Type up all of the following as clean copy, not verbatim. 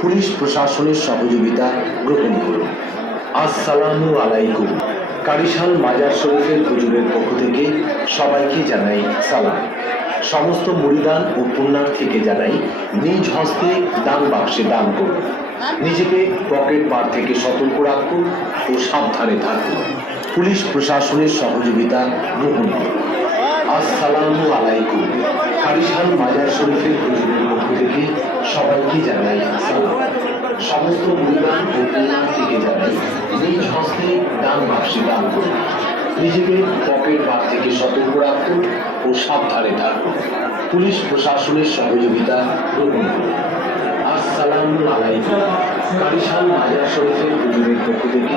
Police প্রশাসনের সহযোগিতা গ্রহণ করুন। আসসালামু আলাইকুম। কারিশাল মাজার শরীফের হুজুরের পক্ষ থেকে সবাইকে জানাই সালাম। সমস্ত মুরিদান ও পুণ্যার্থীকে জানাই নিজ হস্তে দান বাক্সে দান করুন। নিজেকে পকেট মার থেকে সতর্ক রাখুন ও সাবধানে থাকুন। পুলিশ প্রশাসনের সহযোগিতা গ্রহণ করুন। আসসালামু আলাইকুম। কারিশাল মাজার শরীফের হুজুরের পক্ষ থেকে সবাইকে জানাই সালাম। সমস্ত মুরিদান ও পুণ্যার্থীকে জানাই নিজ হস্তে দান বাক্সে দান করুন। নিজেকে পকেট মার থেকে সতর্ক রাখুন ও সাবধানে থাকুন। পুলিশ প্রশাসনের সহযোগিতা গ্রহণ করুন। আসসালামু আলাইকুম। কারিশাল মাজার শরীফের হুজুরের পক্ষ থেকে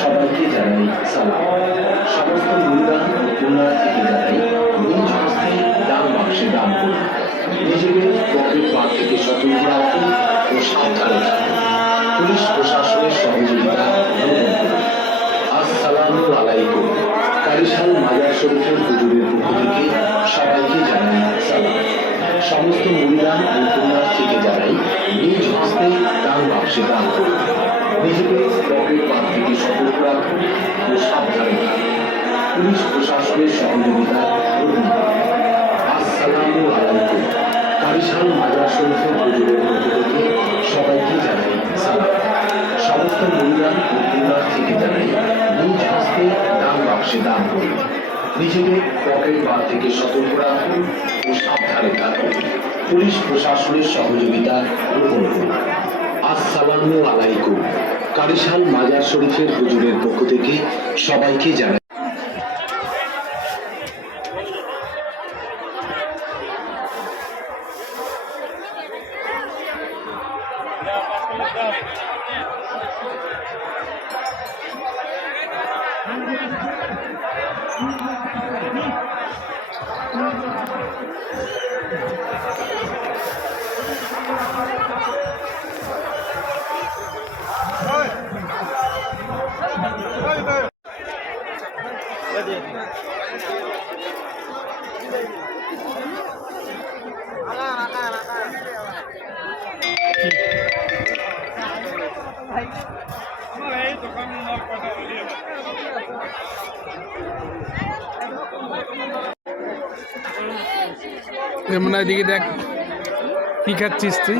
সবাইকে জানাই সালাম। সমস্ত মুরিদান ও পুণ্যার্থীকে জানাই নিজ হস্তে দান বাক্সে দান করুন। নিজেকে পকেট মার থেকে সতর্ক রাখুন ও সাবধানে থাকুন। পুলিশ প্রশাসনের সহযোগিতা গ্রহণ করুন। আসসালামু আলাইকুম। কারিশাল মাজার শরীফের হুজুরের পক্ষ থেকে সবাইকে জানাই সালাম। সমস্ত মুরিদান ও পুণ্যার্থীকে জানাই নিজ হস্তে দান বাক্সে দান করুন। নিজেকে পকেট মার থেকে সতর্ক রাখুন ও সাবধানে থাকুন। পুলিশ প্রশাসনের সহযোগিতা গ্রহণ করুন। আসসালামু আলাইকুম। কারিশাল মাজার শরীফের হুজুরের পক্ষ থেকে সবাইকে জানাই সালাম। সমস্ত মুরিদান ও পুণ্যার্থীকে জানাই নিজ হস্তে দান বাক্সে দান করুন। নিজেকে পকেট মার থেকে সতর্ক রাখুন ও সাবধানে থাকুন। পুলিশ প্রশাসনের সহযোগিতা গ্রহণ করুন। আসসালামু আলাইকুম। কারিশাল মাজার শরীফের হুজুরের পক্ষ থেকে সবাইকে জানাই এমন এদিকে দেখ কি খাচ্ছিস তুই?